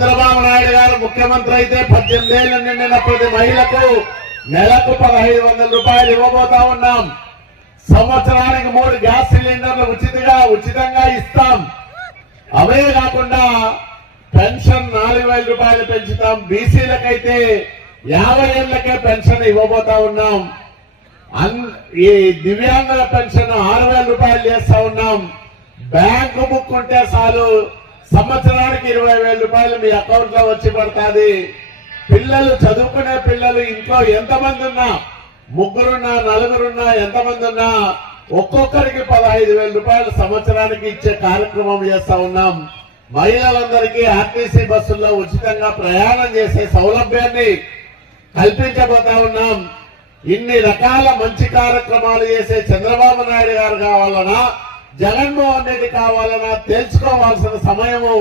చంద్రబాబు నాయుడు గారు ముఖ్యమంత్రి అయితే 18 ఏళ్లు నిండిన ప్రతి మహిళకు నెలకు 1500 రూపాయలు ఇవ్వబోతా ఉన్నాం. సంవత్సరానికి 3 గ్యాస్ సిలిండర్లు ఉచితంగా ఇస్తాం. అవే కాకుండా పెన్షన్ 4000 రూపాయలు పెంచుతాం. బీసీలకైతే 50 ఏళ్లకే పెన్షన్ ఇవ్వబోతా ఉన్నాం. ఈ దివ్యాంగుల పెన్షన్ 6000 రూపాయలు చేస్తా ఉన్నాం. బ్యాంకు బుక్ ఉంటే చాలు సంవత్సరానికి 20,000 రూపాయలు మీ అకౌంట్ లో వచ్చి పడుతుంది. పిల్లలు చదువుకునే పిల్లలు ఇంట్లో ఎంతమంది ఉన్నా, 3 ఉన్నా 4 ఉన్నా, ఎంతమంది ఉన్నా ఒక్కొక్కరికి 15,000 రూపాయలు సంవత్సరానికి ఇచ్చే కార్యక్రమం చేస్తా ఉన్నాం. మహిళలందరికీ ఆర్టీసీ బస్సుల్లో ఉచితంగా ప్రయాణం చేసే సౌలభ్యాన్ని కల్పించబోతా ఉన్నాం. ఇన్ని రకాల మంచి కార్యక్రమాలు చేసే చంద్రబాబు నాయుడు గారు కావాలన్నా, జగన్మోహన్ రెడ్డి కావాలన్నా తెలుసుకోవాల్సిన సమయము